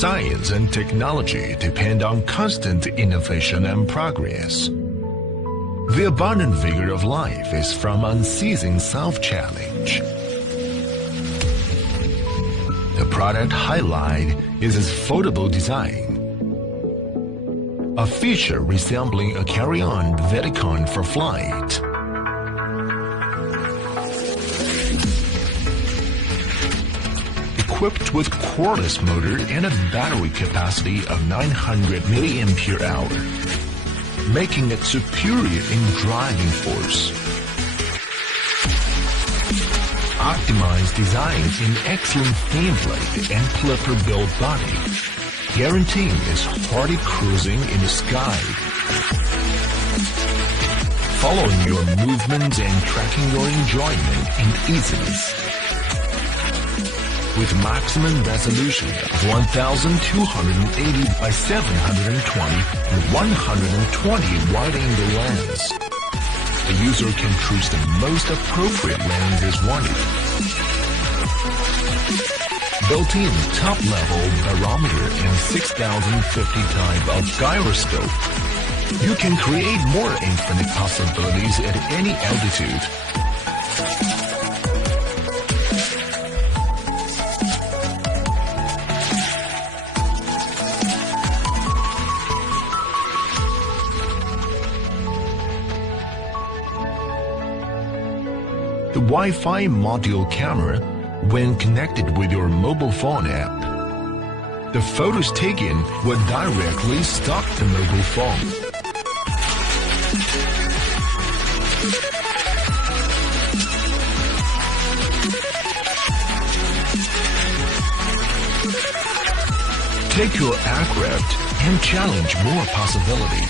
Science and technology depend on constant innovation and progress. The abundant vigor of life is from unceasing self-challenge. The product highlight is its foldable design, a feature resembling a carry-on Veticon for flight. Equipped with cordless motor and a battery capacity of 900 mAh, making it superior in driving force. Optimized design in excellent thin blade and clipper build body, guaranteeing its hardy cruising in the sky. Following your movements and tracking your enjoyment in easiness. With maximum resolution of 1280 by 720 and 120 wide-angle lens, the user can choose the most appropriate lens as wanted. Built-in top-level barometer and 6050 type of gyroscope, you can create more infinite possibilities at any altitude. The Wi-Fi module camera, when connected with your mobile phone app, the photos taken will directly stalk the mobile phone. Take your aircraft and challenge more possibility.